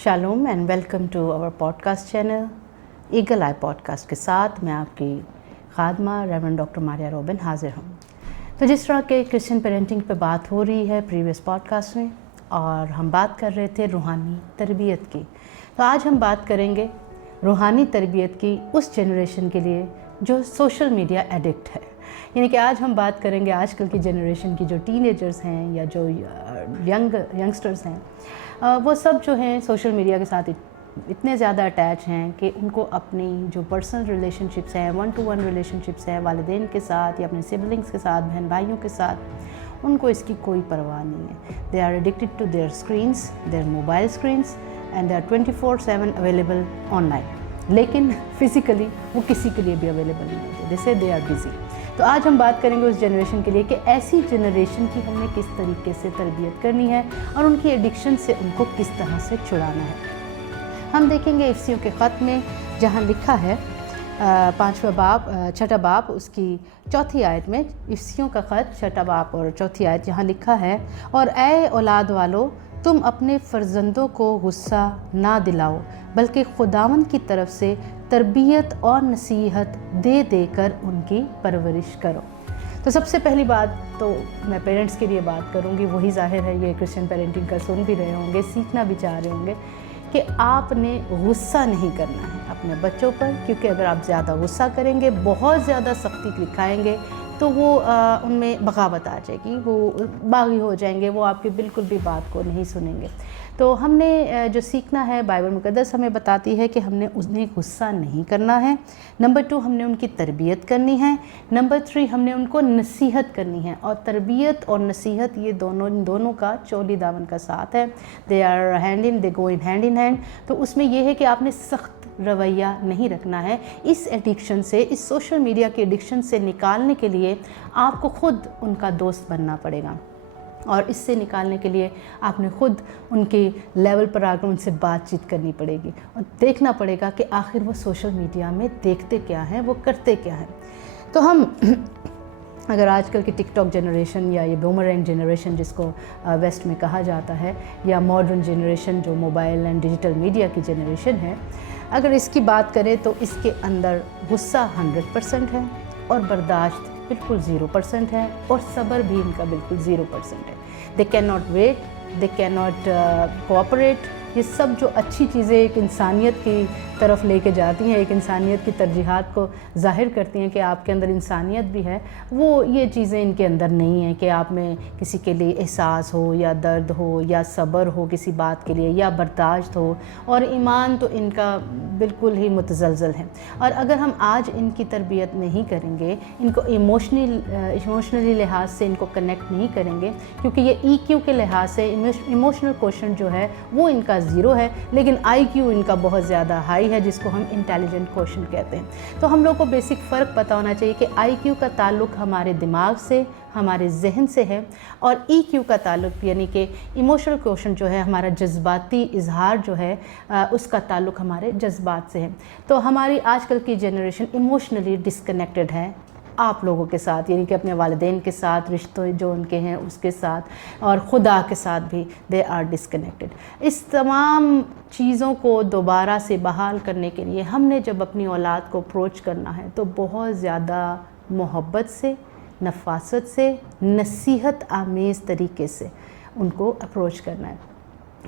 Shalom and welcome to our podcast channel Eagle Eye podcast के साथ मैं आपकी खादमा रेवरेंड डॉक्टर मारिया रोबिन हाजिर हूँ। तो जिस तरह के क्रिश्चियन पेरेंटिंग पे बात हो रही है प्रीवियस पॉडकास्ट में, और हम बात कर रहे थे रूहानी तरबियत की, तो आज हम बात करेंगे रूहानी तरबियत की उस जनरेशन के लिए जो सोशल मीडिया एडिक्ट है। यानी कि आज हम बात करेंगे आजकल की जनरेशन की जो टीनेजर्स हैं या जो यंगस्टर्स हैं, वो सब जो हैं सोशल मीडिया के साथ इतने ज़्यादा अटैच हैं कि उनको अपनी जो पर्सनल रिलेशनशिप्स हैं, 1-to-1 रिलेशनशिप्स हैं वालिदैन के साथ या अपने सिबलिंग्स के साथ, बहन भाइयों के साथ, उनको इसकी कोई परवाह नहीं है। They are addicted to their screens, their mobile screens, and they are 24/7 available online, लेकिन फिज़िकली वो किसी के लिए भी अवेलेबल नहीं होते। दे से दे आर बिज़ी। तो आज हम बात करेंगे उस जनरेशन के लिए कि ऐसी जनरेशन की हमने किस तरीके से तरबियत करनी है और उनकी एडिक्शन से उनको किस तरह से छुड़ाना है। हम देखेंगे इफ्सियों के ख़त में जहाँ लिखा है 5वां बाब 6ठा बाब उसकी 4थी आयत में, इफ्सियों का ख़त 6ठा बाब और 4थी आयत, जहाँ लिखा है, और ऐ औलाद वालों, तुम अपने फ़र्जंदों को गुस्सा ना दिलाओ, बल्कि खुदावंद की तरफ से तरबियत और नसीहत दे देकर उनकी परवरिश करो। तो सबसे पहली बात तो मैं पेरेंट्स के लिए बात करूंगी, वही ज़ाहिर है ये क्रिश्चियन पेरेंटिंग का सुन भी रहे होंगे, सीखना भी चाह रहे होंगे कि आपने गुस्सा नहीं करना है अपने बच्चों पर, क्योंकि अगर आप ज़्यादा गुस्सा करेंगे, बहुत ज़्यादा सख्ती दिखाएंगे, तो वो उनमें बगावत आ जाएगी, वो बागी हो जाएंगे, वो आपकी बिल्कुल भी बात को नहीं सुनेंगे। तो हमने जो सीखना है, बाइबल मुक़द्दस हमें बताती है कि हमने उन्हें गुस्सा नहीं करना है। नंबर 2, हमने उनकी तरबियत करनी है। नंबर 3, हमने उनको नसीहत करनी है। और तरबियत और नसीहत ये दोनों का चोली दामन का साथ है। They are they go in hand. तो उसमें यह है कि आपने सख्त रवैया नहीं रखना है। इस एडिक्शन से, इस सोशल मीडिया के एडिक्शन से निकालने के लिए आपको खुद उनका दोस्त बनना पड़ेगा, और इससे निकालने के लिए आपने खुद उनके लेवल पर आकर उनसे बातचीत करनी पड़ेगी और देखना पड़ेगा कि आखिर वो सोशल मीडिया में देखते क्या हैं, वो करते क्या हैं। तो हम अगर आजकल की टिकटॉक जनरेशन या ये बूमरैंग जनरेशन जिसको वेस्ट में कहा जाता है, या मॉडर्न जनरेशन जो मोबाइल एंड डिजिटल मीडिया की जनरेशन है, अगर इसकी बात करें तो इसके अंदर गुस्सा 100% है और बर्दाश्त बिल्कुल 0% है, और सब्र भी इनका बिल्कुल 0% है। They can not wait, they can not cooperate. ये सब जो अच्छी चीज़ें एक इंसानियत की तरफ लेके जाती हैं, एक इंसानियत की तरजीहात को ज़ाहिर करती हैं कि आपके अंदर इंसानियत भी है, वो ये चीज़ें इनके अंदर नहीं हैं कि आप में किसी के लिए एहसास हो या दर्द हो या सब्र हो किसी बात के लिए या बर्दाश्त हो, और ईमान तो इनका बिल्कुल ही मुतज़लज़ल है। और अगर हम आज इनकी तरबियत नहीं करेंगे, इनको इमोशनली लिहाज से इनको कनेक्ट नहीं करेंगे, क्योंकि ये EQ के लिहाज से इमोशनल क्वेश्चन जो है वो इनका 0 है, लेकिन IQ इनका बहुत ज़्यादा हाई है, जिसको हम इंटेलिजेंट क्वेश्चन कहते हैं। तो हम लोग को बेसिक फ़र्क पता होना चाहिए कि IQ का ताल्लुक़ हमारे दिमाग से, हमारे जहन से है, और EQ का ताल्लुक़ यानी कि इमोशनल क्वेश्चन जो है, हमारा जज्बाती इजहार जो है, उसका ताल्लुक़ हमारे जज्बात से है। तो हमारी आजकल की जनरेशन इमोशनली डिस्कनेक्टेड है आप लोगों के साथ, यानी कि अपने वालिदैन के साथ, रिश्ते जो उनके हैं उसके साथ, और खुदा के साथ भी दे आर डिस्कनेक्टेड। इस तमाम चीज़ों को दोबारा से बहाल करने के लिए हमने जब अपनी औलाद को अप्रोच करना है तो बहुत ज़्यादा मोहब्बत से, नफ़ासत से, नसीहत आमेज़ तरीके से उनको अप्रोच करना है।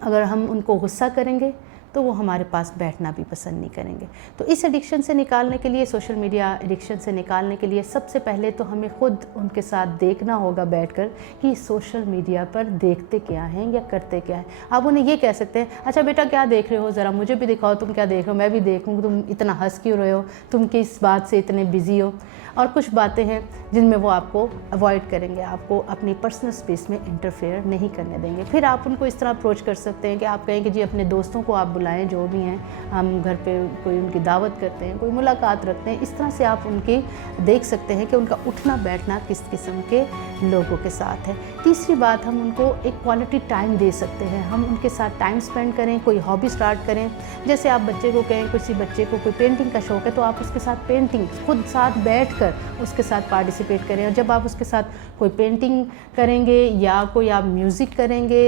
अगर हम उनको गुस्सा करेंगे तो वो हमारे पास बैठना भी पसंद नहीं करेंगे। तो इस एडिक्शन से निकालने के लिए, सोशल मीडिया एडिक्शन से निकालने के लिए, सबसे पहले तो हमें ख़ुद उनके साथ देखना होगा बैठकर कि सोशल मीडिया पर देखते क्या हैं या करते क्या हैं। आप उन्हें ये कह सकते हैं, अच्छा बेटा क्या देख रहे हो, ज़रा मुझे भी दिखाओ तुम क्या देख रहे हो, मैं भी देखूँ, तुम इतना हंस क्यों रहे हो, तुम किस बात से इतने बिज़ी हो। और कुछ बातें हैं जिनमें वो आपको अवॉइड करेंगे, आपको अपनी पर्सनल स्पेस में इंटरफेयर नहीं करने देंगे। फिर आप उनको इस तरह अप्रोच कर सकते हैं कि आप कहें कि जी अपने दोस्तों को आप बुलाएं, जो भी हैं, हम घर पे कोई उनकी दावत करते हैं, कोई मुलाकात रखते हैं। इस तरह से आप उनके देख सकते हैं कि उनका उठना बैठना किस किस्म के लोगों के साथ है। तीसरी बात, हम उनको एक क्वालिटी टाइम दे सकते हैं, हम उनके साथ टाइम स्पेंड करें, कोई हॉबी स्टार्ट करें। जैसे आप बच्चे को कहें, किसी बच्चे को कोई पेंटिंग का शौक़ है, तो आप उसके साथ पेंटिंग खुद साथ बैठ कर उसके साथ पार्टिसिपेट पार्टिसिपेट करें। और जब आप उसके साथ कोई पेंटिंग करेंगे या कोई आप म्यूज़िक करेंगे,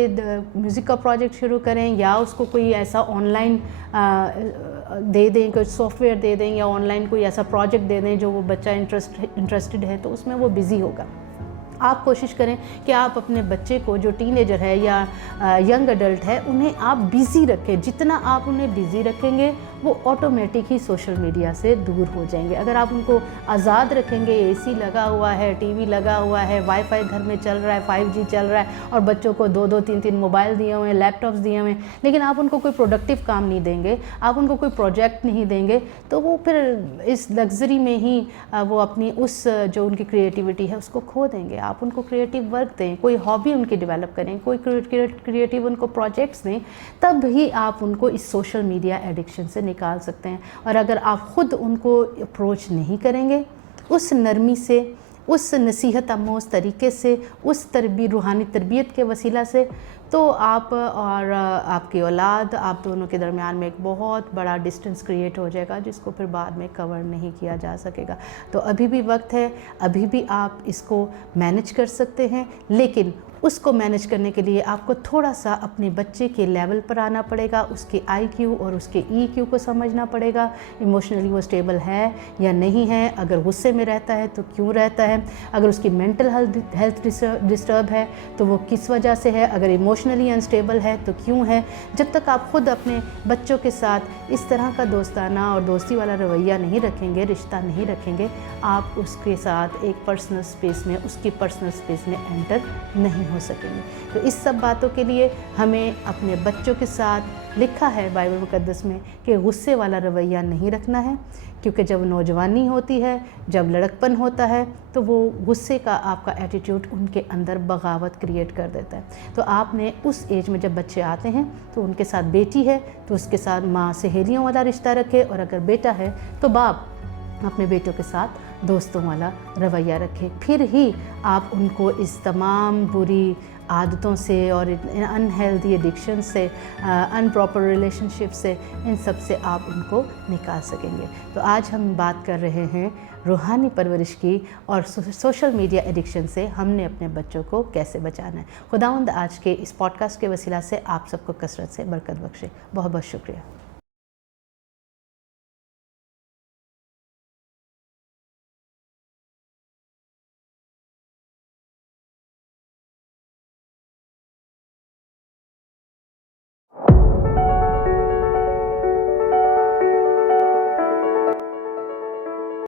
म्यूज़िक का प्रोजेक्ट शुरू करें, या उसको कोई ऐसा ऑनलाइन दे दें, कोई सॉफ्टवेयर दे दें, या ऑनलाइन कोई ऐसा प्रोजेक्ट दे दें जो वो बच्चा इंटरेस्टेड है, तो उसमें वो बिज़ी होगा। आप कोशिश करें कि आप अपने बच्चे को, जो टीनेजर है या यंग एडल्ट है, उन्हें आप बिज़ी रखें। जितना आप उन्हें बिज़ी रखेंगे वो ऑटोमेटिक ही सोशल मीडिया से दूर हो जाएंगे। अगर आप उनको आज़ाद रखेंगे, एसी लगा हुआ है, टीवी लगा हुआ है, वाईफाई घर में चल रहा है, 5G चल रहा है, और बच्चों को 2-2 3-3 मोबाइल दिए हुए हैं, लैपटॉप्स दिए हुए हैं, लेकिन आप उनको कोई प्रोडक्टिव काम नहीं देंगे, आप उनको कोई प्रोजेक्ट नहीं देंगे, तो वो फिर इस लग्जरी में ही वो अपनी उस जो उनकी क्रिएटिविटी है उसको खो देंगे। आप उनको क्रिएटिव वर्क दें, कोई हॉबी उनकी डेवलप करें, कोई क्रिएटिव उनको प्रोजेक्ट्स दें, तब ही आप उनको इस सोशल मीडिया एडिक्शन से निकाल सकते हैं। और अगर आप ख़ुद उनको अप्रोच नहीं करेंगे उस नरमी से, उस नसीहत आमोज़ तरीके से, उस रूहानी तरबियत के वसीला से, तो आप और आपकी औलाद, आप दोनों के दरमियान में एक बहुत बड़ा डिस्टेंस क्रिएट हो जाएगा, जिसको फिर बाद में कवर नहीं किया जा सकेगा। तो अभी भी वक्त है, अभी भी आप इसको मैनेज कर सकते हैं, लेकिन उसको मैनेज करने के लिए आपको थोड़ा सा अपने बच्चे के लेवल पर आना पड़ेगा, उसके IQ और उसके EQ को समझना पड़ेगा। इमोशनली वो स्टेबल है या नहीं है, अगर गुस्से में रहता है तो क्यों रहता है, अगर उसकी मेंटल हेल्थ डिस्टर्ब है तो वो किस वजह से है, अगर इमोशनली अनस्टेबल है तो क्यों है। जब तक आप ख़ुद अपने बच्चों के साथ इस तरह का दोस्ताना और दोस्ती वाला रवैया नहीं रखेंगे, रिश्ता नहीं रखेंगे, आप उसके साथ एक पर्सनल स्पेस में, उसकी पर्सनल स्पेस में एंटर नहीं हो सकेंगे। तो इस सब बातों के लिए हमें अपने बच्चों के साथ, लिखा है बाइबल मुकद्दस में कि गुस्से वाला रवैया नहीं रखना है, क्योंकि जब नौजवानी होती है, जब लड़कपन होता है, तो वो गुस्से का आपका एटीट्यूड उनके अंदर बगावत क्रिएट कर देता है। तो आपने उस एज में जब बच्चे आते हैं तो उनके साथ बेटी है तो उसके साथ माँ सहेलियों वाला रिश्ता रखे, और अगर बेटा है तो बाप अपने बेटों के साथ दोस्तों वाला रवैया रखें। फिर ही आप उनको इस तमाम बुरी आदतों से और अनहेल्दी एडिक्शन से, अनप्रॉपर रिलेशनशिप से, इन सब से आप उनको निकाल सकेंगे। तो आज हम बात कर रहे हैं रूहानी परवरिश की, और सोशल मीडिया एडिक्शन से हमने अपने बच्चों को कैसे बचाना है। खुदावंद आज के इस पॉडकास्ट के वसीला से आप सबको कसरत से बरकत बख्शे। बहुत बहुत शुक्रिया।